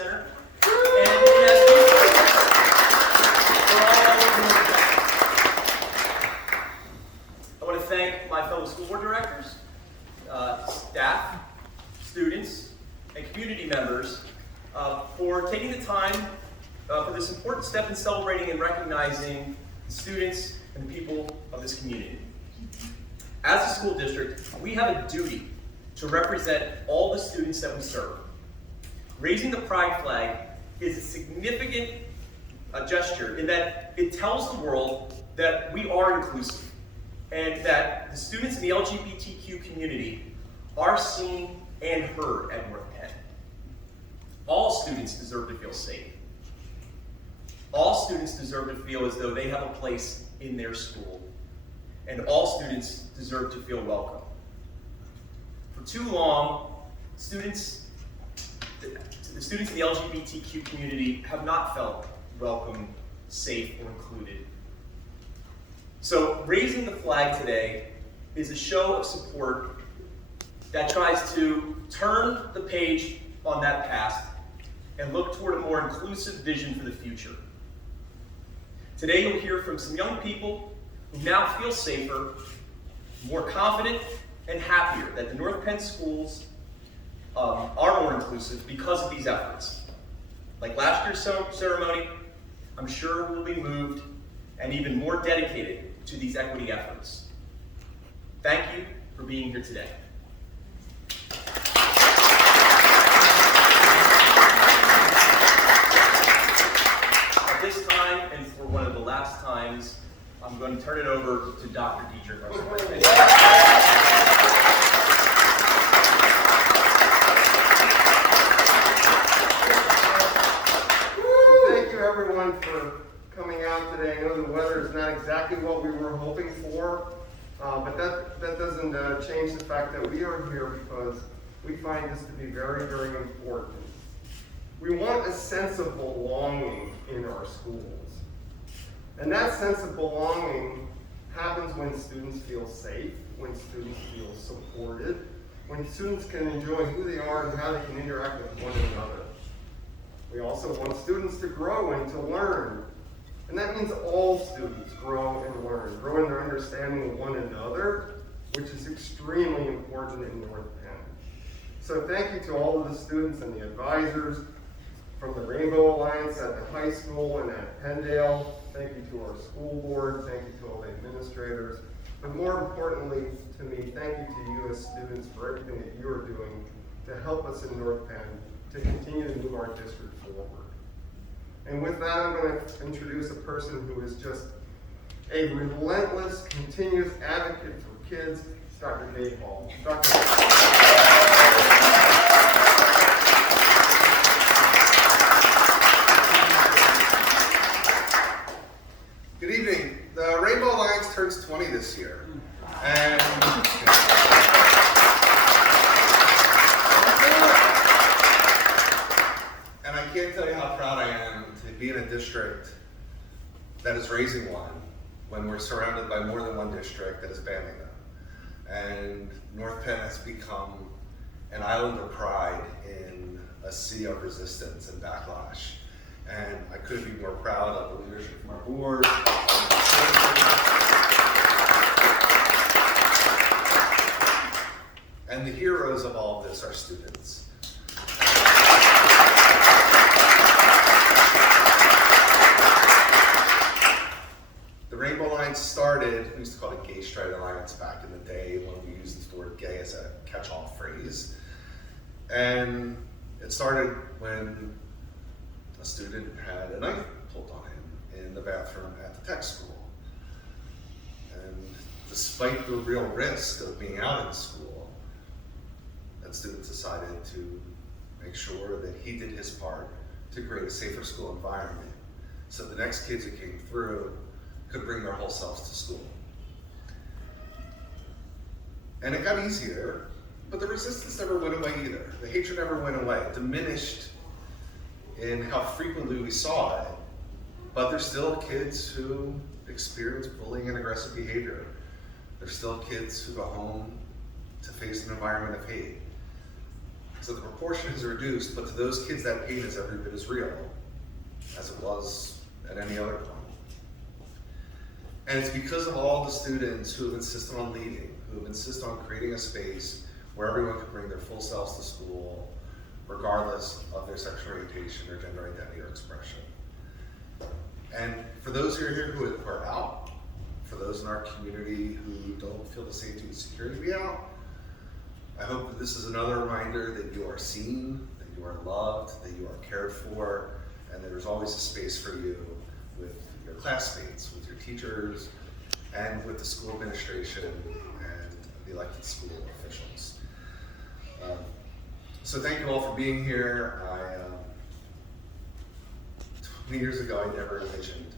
Center. And it has I want to thank my fellow school board directors, staff, students, and community members for taking the time for this important step in celebrating and recognizing the students and the people of this community. As a school district, we have a duty to represent all the students that we serve. Raising the pride flag is a significant gesture in that it tells the world that we are inclusive and that the students in the LGBTQ community are seen and heard at North Penn. All students deserve to feel safe. All students deserve to feel as though they have a place in their school. And all students deserve to feel welcome. For too long, the students in the LGBTQ community have not felt welcome, safe, or included. So raising the flag today is a show of support that tries to turn the page on that past and look toward a more inclusive vision for the future. Today you'll hear from some young people who now feel safer, more confident, and happier that the North Penn schools are more inclusive because of these efforts. Like last year's ceremony, I'm sure we'll be moved and even more dedicated to these equity efforts. Thank you for being here today. At this time, and for one of the last times, I'm going to turn it over to Dr. Dietrich. Thank you everyone for coming out today. I know the weather is not exactly what we were hoping for, but that doesn't change the fact that we are here because we find this to be very, very important. We want a sense of belonging in our schools. And that sense of belonging happens when students feel safe, when students feel supported, when students can enjoy who they are and how they can interact with one another. We also want students to grow and to learn. And that means all students grow and learn, grow in their understanding of one another, which is extremely important in North Penn. So thank you to all of the students and the advisors from the Rainbow Alliance at the high school and at Penndale. Thank you to our school board. Thank you to all the administrators. But more importantly to me, thank you to you as students for everything that you're doing to help us in North Penn to continue to move our district forward. And with that, I'm going to introduce a person who is just a relentless, continuous advocate for kids, Dr. Dave Hall. Dr. Good evening. The Rainbow Alliance turns 20 this year. And I can't tell you how proud I am to be in a district that is raising one when we're surrounded by more than one district that is banning them. And North Penn has become an island of pride in a sea of resistance and backlash. And I couldn't be more proud of the leadership from our board. And the heroes of all of this are students. The Rainbow Alliance started, we used to call it Gay Straight Alliance back in the day when we used the word gay as a catch-all phrase. And it started when a student had a knife pulled on him in the bathroom at the tech school. And despite the real risk of being out in school, that student decided to make sure that he did his part to create a safer school environment so the next kids who came through could bring their whole selves to school. And it got easier, but the resistance never went away either. The hatred never went away. It diminished in how frequently we saw it, but there's still kids who experience bullying and aggressive behavior. There's still kids who go home to face an environment of hate. So the proportion is reduced, but to those kids that pain is every bit as real as it was at any other point. And it's because of all the students who have insisted on leading, who have insisted on creating a space where everyone can bring their full selves to school, regardless of their sexual orientation or gender identity or expression. And for those who are here who are out, for those in our community who don't feel the safety and security to be out, I hope that this is another reminder that you are seen, that you are loved, that you are cared for, and that there's always a space for you with your classmates, with your teachers, and with the school administration and the elected school officials. So thank you all for being here. 20 years ago, I never envisioned,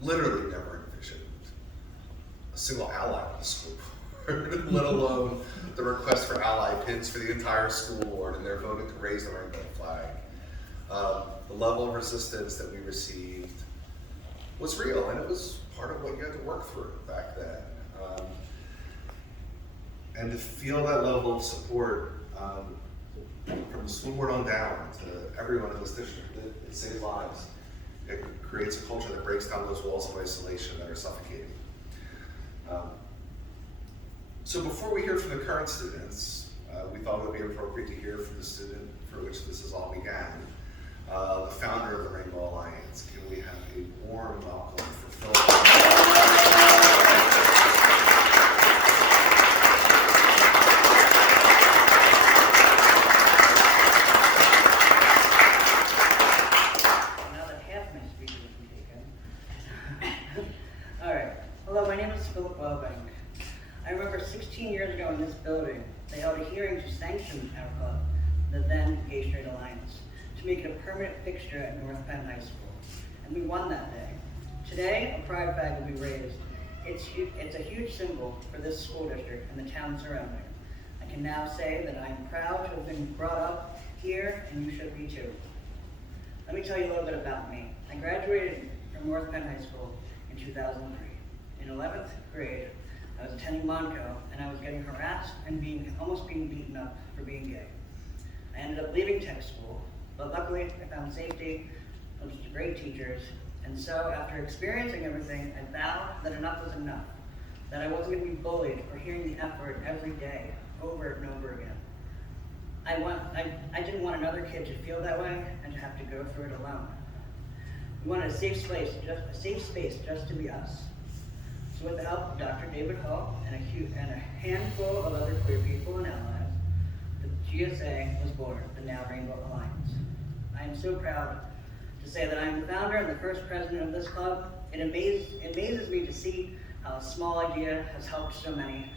literally never envisioned, a single ally on the school board, let alone the request for ally pins for the entire school board and their voting to raise the rainbow flag. The level of resistance that we received was real, and it was part of what you had to work through back then. And to feel that level of support from the school board on down to everyone in this district, it saves lives. It creates a culture that breaks down those walls of isolation that are suffocating. So before we hear from the current students, we thought it would be appropriate to hear from the student for which this is all began, the founder of the Rainbow Alliance. Can we have a warm welcome for Phil? Hello, my name is Philip Wellbank. I remember 16 years ago in this building, they held a hearing to sanction our club, the then Gay Straight Alliance, to make it a permanent fixture at North Penn High School. And we won that day. Today, a pride flag will be raised. It's a huge symbol for this school district and the town surrounding. I can now say that I am proud to have been brought up here, and you should be too. Let me tell you a little bit about me. I graduated from North Penn High School in 2003. In 11th grade, I was attending Monco, and I was getting harassed and almost being beaten up for being gay. I ended up leaving tech school, but luckily I found safety, I was great teachers, and so after experiencing everything, I vowed that enough was enough, that I wasn't going to be bullied or hearing the F word every day, over and over again. I didn't want another kid to feel that way and to have to go through it alone. We wanted a safe space just to be us. So with the help of Dr. David Hall and a handful of other queer people and allies, the GSA was born, the now Rainbow Alliance. I am so proud to say that I am the founder and the first president of this club. It amazes me to see how a small idea has helped so many.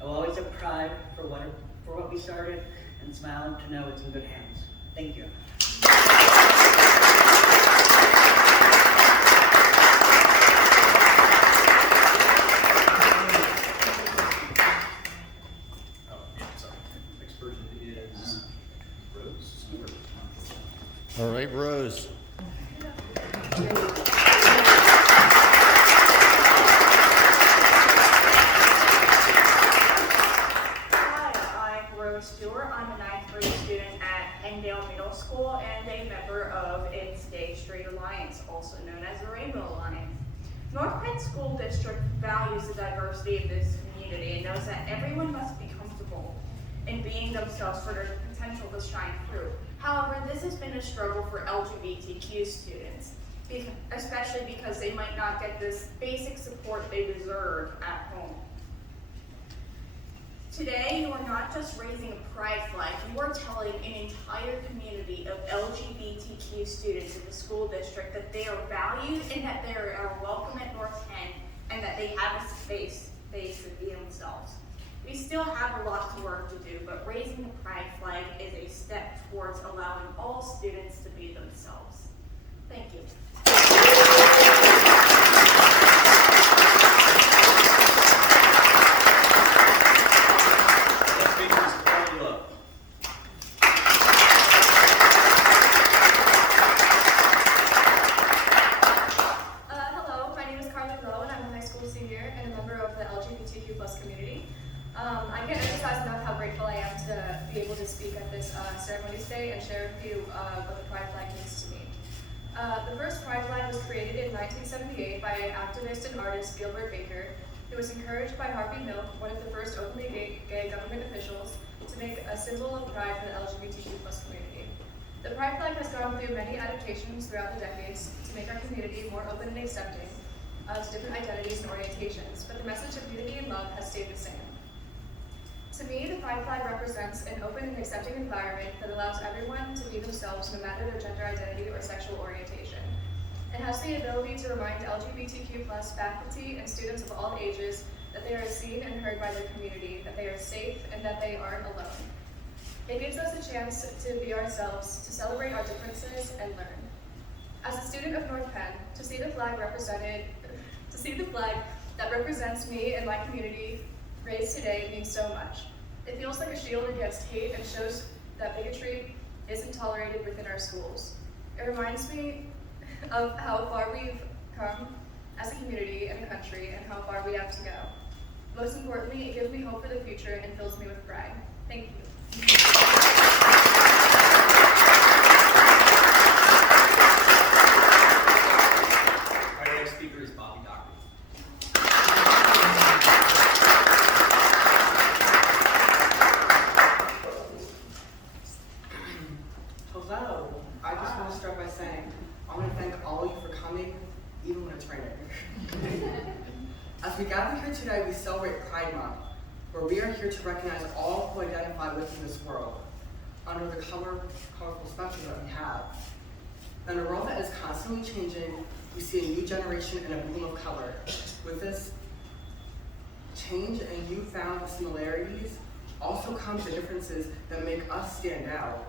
I will always have pride for what we started and smile to know it's in good hands. Thank you. All right, Rose. Hi, I'm Rose Stewart. I'm a 9th grade student at Hengdale Middle School and a member of its Gay Straight Alliance, also known as the Rainbow Alliance. North Penn School District values the diversity of this community and knows that everyone must be comfortable in being themselves for their potential to shine through. However, this has been a struggle for LGBTQ students, especially because they might not get this basic support they deserve at home. Today, you are not just raising a pride flag, you are telling an entire community of LGBTQ students in the school district that they are valued and that they are welcome at North Penn and that they have a space to be themselves. We still have a lot of work to do, but raising the pride flag is a step towards allowing all students to be themselves. Thank you. Hello, my name is Carly Lowe, and I'm a high school senior and a member of the LGBTQ+ community. I can't emphasize enough how grateful I am to be able to speak at you what the pride flag means to me. The first pride flag was created in 1978 by activist and artist Gilbert Baker, who was encouraged by Harvey Milk, one of the first openly gay government officials, to make a symbol of pride for the LGBTQ+ community. The pride flag has gone through many adaptations throughout the decades to make our community more open and accepting to different identities and orientations, but the message of unity and love has stayed the same. To me, the pride flag represents an open and accepting environment that allows everyone to be themselves no matter their gender identity or sexual orientation. It has the ability to remind LGBTQ+ faculty and students of all ages that they are seen and heard by their community, that they are safe, and that they aren't alone. It gives us a chance to be ourselves, to celebrate our differences, and learn. As a student of North Penn, to see the flag that represents me and my community raised today means so much. It feels like a shield against hate and shows that bigotry isn't tolerated within our schools. It reminds me of how far we've come as a community and a country and how far we have to go. Most importantly, it gives me hope for the future and fills me with pride. Thank you. Our next speaker is Bobby Dockery. Hello. I just want to start by saying I want to thank all of you for coming, even when it's raining. As we gather here today, we celebrate Pride Month, where we are here to recognize all who identify within this world, under the colorful spectrum that we have. In a world that is constantly changing, we see a new generation and a boom of color. With this change and newfound similarities, also comes the differences that make us stand out.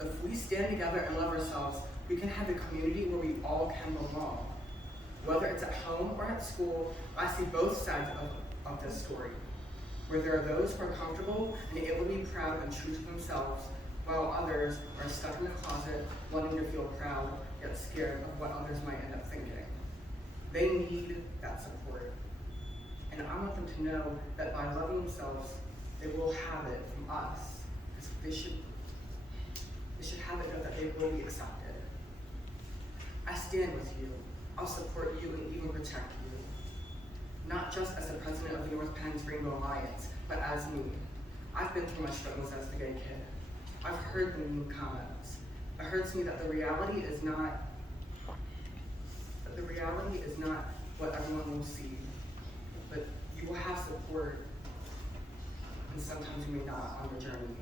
If we stand together and love ourselves, we can have a community where we all can belong. Whether it's at home or at school, I see both sides of this story, where there are those who are comfortable and able to be proud and true to themselves, while others are stuck in the closet wanting to feel proud, yet scared of what others might end up thinking. They need that support. And I want them to know that by loving themselves, they will have it from us. They should have it know that they will be accepted. I stand with you. I'll support you and even protect you. Not just as the president of the North Penn's Rainbow Alliance, but as me. I've been through my struggles as the gay kid. I've heard the mean comments. It hurts me that the reality is not what everyone will see. But you will have support, and sometimes you may not on the journey.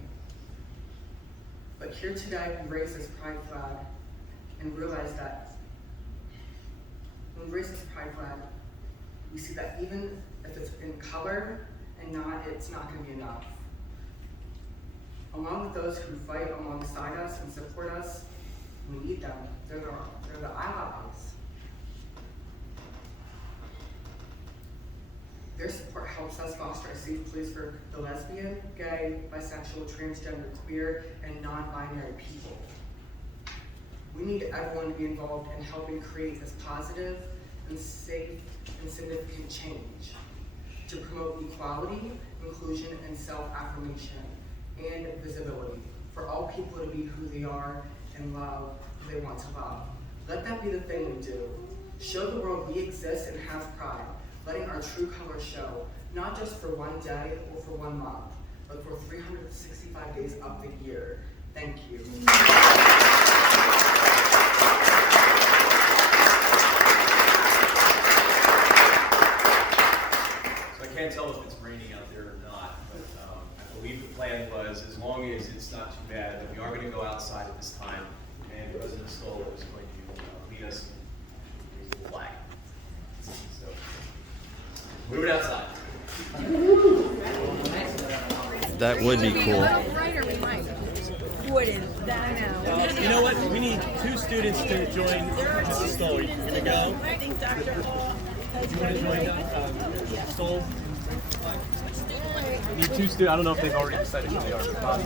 But here today, we raise this pride flag and realize that when we raise this pride flag, we see that even if it's in color and not, it's not going to be enough. Along with those who fight alongside us and support us, we need them. They're the allies. Their support helps us foster a safe place for the lesbian, gay, bisexual, transgender, queer, and non-binary people. We need everyone to be involved in helping create this positive and safe and significant change to promote equality, inclusion, and self-affirmation and visibility for all people to be who they are and love who they want to love. Let that be the thing we do. Show the world we exist and have pride, letting our true colors show, not just for one day or for 1 month, but for 365 days of the year. Thank you. So I can't tell if it's raining out there or not, but I believe the plan was, as long as it's not too bad, that we are going to go outside at this time, and President Stoll is going to lead us in the flag. So, move it outside. That would be cool. You know what? We need 2 students to join Mrs. Stoll. You gonna go? I think Dr. Hall. You want to join Stoll? We need 2 students. I don't know if they've already decided who they are. Bobby.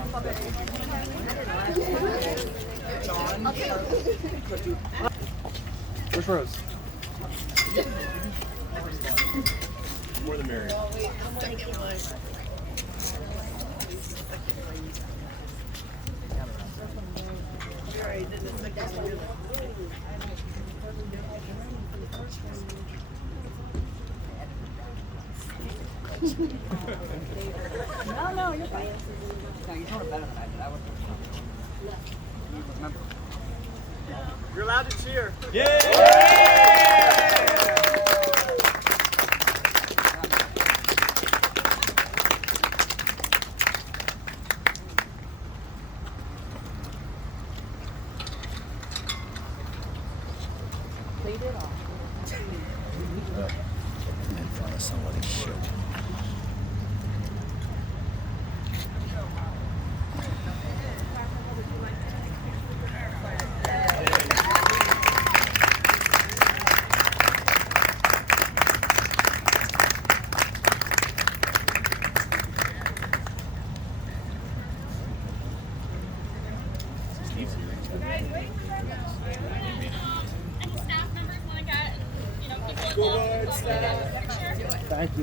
Where's Rose? More the merrier. No, you're fine. No, you told her better than I did. I would remember. You're allowed to cheer. Played it off. In front of somebody. Shit. Any staff members want to get, people up and get a picture? Thank you.